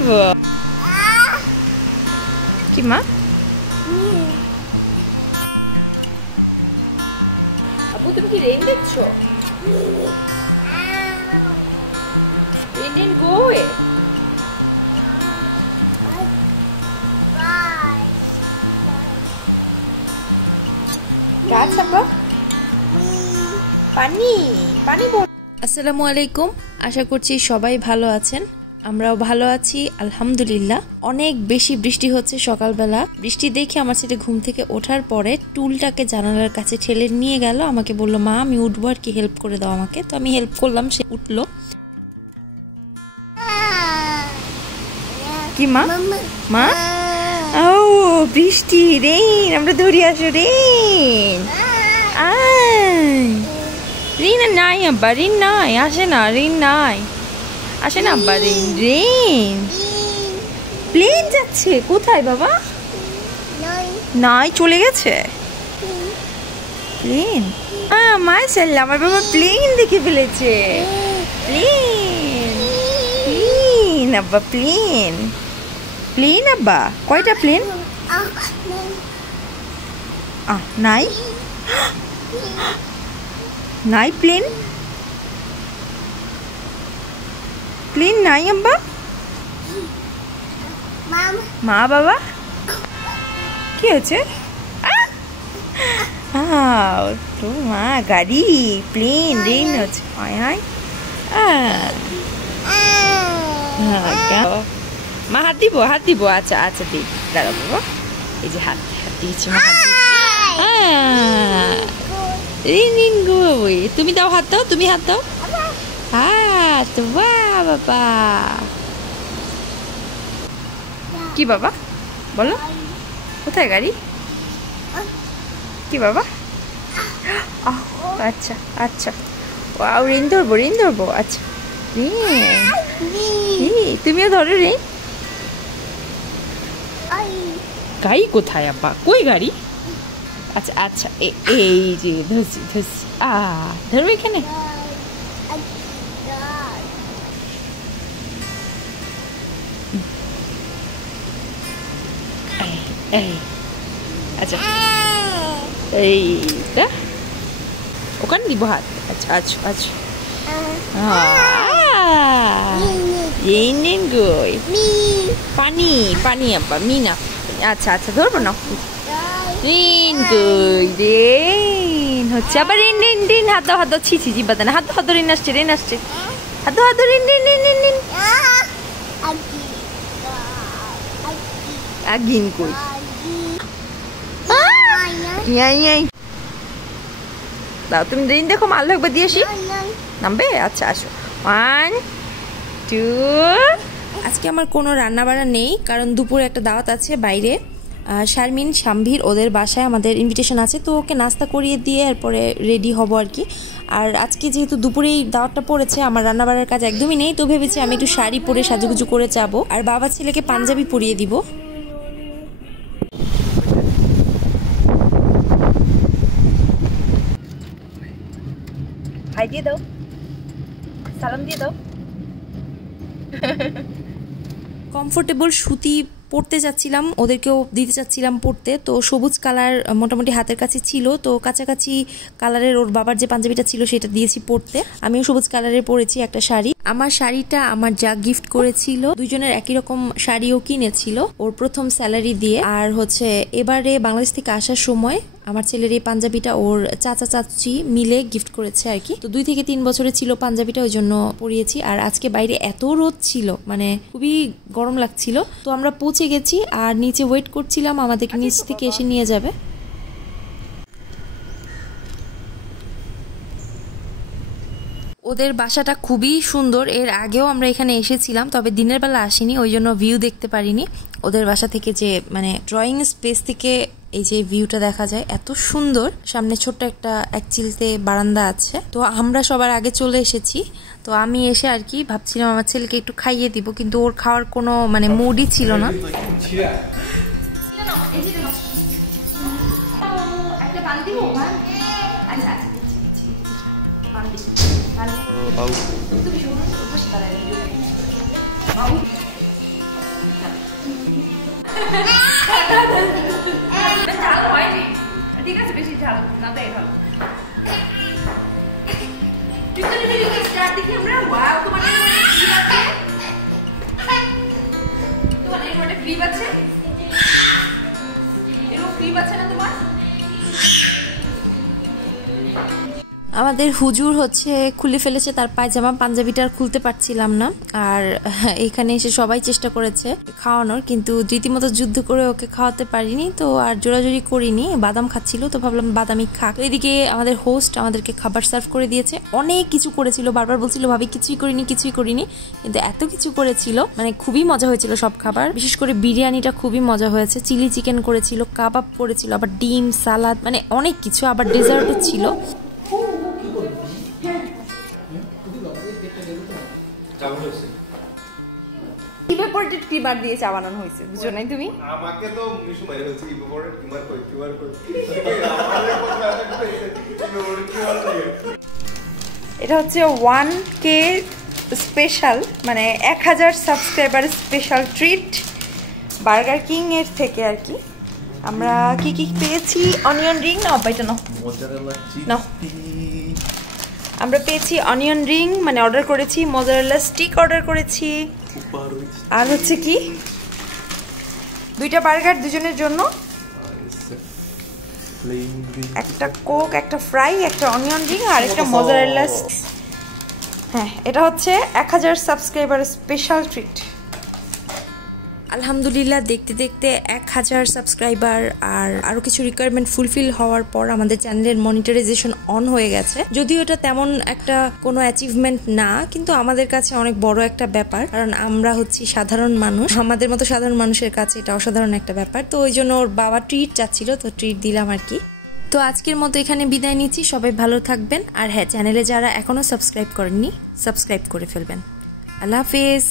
দিব কি মা আব্বু তুমি কি রেইন দেখছো রেইন didn't go away গাছ আব্বা পানি পানি আসসালামু আলাইকুম আশা করছি সবাই ভালো আছেন আমরাও ভালো আছি আলহামদুলিল্লাহ অনেক বেশি বৃষ্টি হচ্ছে সকালবেলা বৃষ্টি দেখে আমার ছেলে ঘুম থেকে ওঠার পরে টুলটাকে জানালার কাছে ঠেলে নিয়ে গেল আমাকে বলল মা আমি উঠবো আর কি হেল্প করে দাও আমাকে তো আমি হেল্প করলাম সে উঠলো কি মা মা ও বৃষ্টি রেইন আমরা ধরে আসো রেইন রিন নাই আব্বা রিন নাই আসে না রিন নাই আসে না আব্বা রিন রিন প্লেন যাচ্ছে কোথায় বাবা নাই চলে গেছে প্লেন মাশাআল্লাহ আমার বাবা প্লেন দেখে ফেলেছে প্লেন প্লেন আব্বা প্লেন প্লেন আব্বা কয়টা প্লেন নাই নাই প্লেন প্লেন নাই আব্বা মা বাবা কি হচ্ছে তো মা গাড়ি প্লেন রেন হচ্ছে মা হাত দিব আচ্ছা আচ্ছা দিই দাঁড়া বাবা এই যে হাত হাত দিয়েছি মা হাত রিন গো তুমি দাও হাত দাও তুমি হাত দাও হাত বাহ বাবা কি বাবা বলো কোথায় গাড়ি কি বাবা আচ্ছা আচ্ছা ওয়াও রিন ধরবো আচ্ছা রিন তুমিও ধরো রিন গাড়ি কোথায় আব্বা কই গাড়ি আচ্ছা আচ্ছা এই যে ধরছি ধরবে এখানে আচ্ছা এইটা ওখানে দিব হাত আচ্ছা আচ্ছা আচ্ছা পানি পানি আব্বা মিনা আচ্ছা আচ্ছা ধরবো না রিন কই রিন হচ্ছে আবার রিন হাত দাও ছি বাদানা হাত রিন আসছে হাত রিন আগিন কই দাও তুমি রিন দেখো মাল একবার দিয়ে আসি নামবে আচ্ছা আসো 1 2 আজকে আমার কোনো রান্না বাড়া নেই কারণ দুপুরে একটা দাওয়াত আছে বাইরে শারমিন শাম্ভীর ওদের বাসায় আমাদের ইনভিটেশন আছে তো ওকে নাস্তা করিয়ে দিয়ে এরপরে রেডি হব আর কি আর আজকে যেহেতু দুপুরেই দাওয়াতটা পড়েছে আমার রান্নাবাড়ার কাজ একদমই নেই তো ভেবেছি আমি একটু শাড়ি পরে সাজুগুজু করে যাবো আর বাবা ছেলেকে পাঞ্জাবি পরিয়ে দিব হাই দিয়ে দাও সালাম দিয়ে দাও কমফোর্টেবল সুতি পড়তে যাচ্ছিলাম ওদেরকেও দিতে চাচ্ছিলাম পড়তে তো সবুজ কালার মোটামুটি হাতের কাছে ছিল তো কাছাকাছি কালারের ওর বাবার যে পাঞ্জাবিটা ছিল সেটা দিয়েছি পড়তে আমিও সবুজ কালারের পরেছি একটা শাড়ি আমার শাড়িটা আমার যা গিফট করেছিল দুইজনের একই রকম শাড়িও কিনেছিল ওর প্রথম স্যালারি দিয়ে আর হচ্ছে এবারে বাংলাদেশ থেকে আসার সময় আমার ছেলের এই পাঞ্জাবিটা ওর চাচা চাচি মিলে গিফট করেছে আর কি তো 2 থেকে 3 বছরের ছিল পাঞ্জাবিটা ওই জন্য পরিয়েছি আর আজকে বাইরে এত রোদ ছিল মানে খুবই গরম লাগছিল তো আমরা পৌঁছে গেছি আর নিচে ওয়েট করছিলাম আমাদেরকে নিচ থেকে এসে নিয়ে যাবে ওদের বাসাটা খুবই সুন্দর এর আগেও আমরা এখানে এসেছিলাম তবে দিনের বেলা আসিনি ওই জন্য ভিউ দেখতে পারিনি ওদের বাসা থেকে যে মানে ড্রয়িং স্পেস থেকে এই যে ভিউটা দেখা যায় এত সুন্দর সামনে ছোট্ট একটা একচিলতে বারান্দা আছে তো আমরা সবার আগে চলে এসেছি তো আমি এসে আর কি ভাবছিলাম আমার ছেলেকে একটু খাইয়ে দিব কিন্তু ওর খাওয়ার কোনো মানে মুডই ছিল না ঝাল হয়নি, ঠিক আছে, বেশি ঝাল না তাই ভালো। দেখি আমরা ওয়াও, তোমার ক্লিপ আছে, এরকম ক্লিপ আছে না তোমার? আমাদের হুজুর হচ্ছে খুলে ফেলেছে তার পায়জামা, পাঞ্জাবিটা আর খুলতে পারছিলাম না। আর এখানে এসে সবাই চেষ্টা করেছে খাওয়ানোর, কিন্তু রীতিমতো যুদ্ধ করে ওকে খাওয়াতে পারিনি। তো আর জোরাজুরি করিনি, বাদাম খাচ্ছিল তো ভাবলাম বাদামই খাক। এদিকে আমাদের হোস্ট আমাদেরকে খাবার সার্ভ করে দিয়েছে, অনেক কিছু করেছিল, বারবার বলছিল ভাবি কিছুই করিনি, কিন্তু এত কিছু করেছিল, মানে খুবই মজা হয়েছিল সব খাবার। বিশেষ করে বিরিয়ানিটা খুবই মজা হয়েছে, চিলি চিকেন করেছিল, কাবাব করেছিল, আবার ডিম, সালাদ, মানে অনেক কিছু, আবার ডেজার্টও ছিল। ইভাপোরেটেড ক্রিমার দিয়ে চা বানানো হয়েছে, বুঝো নাই তুমি? আমাকে তো মিশু মাইরে হচ্ছে ইভাপোরেটেড ক্রিমার কই। এটা হচ্ছে 1K স্পেশাল, মানে 1000 subscriber special treat burger king এর থেকে আর কি। আমরা কি কি পেয়েছি? অনিয়ন রিং না বাইটা না, আমরা পেয়েছি অনিয়ন রিং, মানে অর্ডার করেছি, মোজারেলা স্টিক অর্ডার করেছি, আর হচ্ছে কি 2টা বার্গার দুজনের জন্য, একটা কোক, একটা ফ্রাই, একটা অনিয়ন রিং আর একটা মোজারেলা। হ্যাঁ, এটা হচ্ছে 1000 সাবস্ক্রাইবার স্পেশাল ট্রিট। আলহামদুলিল্লাহ, দেখতে দেখতে 1000 সাবস্ক্রাইবার আর আরও কিছু রিকোয়ারমেন্ট ফুলফিল হওয়ার পর আমাদের চ্যানেলের মনিটারাইজেশন অন হয়ে গেছে। যদিও এটা তেমন একটা কোনো অ্যাচিভমেন্ট না, কিন্তু আমাদের কাছে অনেক বড় একটা ব্যাপার, কারণ আমরা হচ্ছি সাধারণ মানুষ, আমাদের মতো সাধারণ মানুষের কাছে এটা অসাধারণ একটা ব্যাপার। তো ওই জন্য ওর বাবা ট্রিট চাচ্ছিল, তো ট্রিট দিলাম আর কি। তো আজকের মতো এখানে বিদায় নিচ্ছি, সবাই ভালো থাকবেন। আর হ্যাঁ, চ্যানেলে যারা এখনও সাবস্ক্রাইব করেননি সাবস্ক্রাইব করে ফেলবেন। আল্লাহ হাফেজ।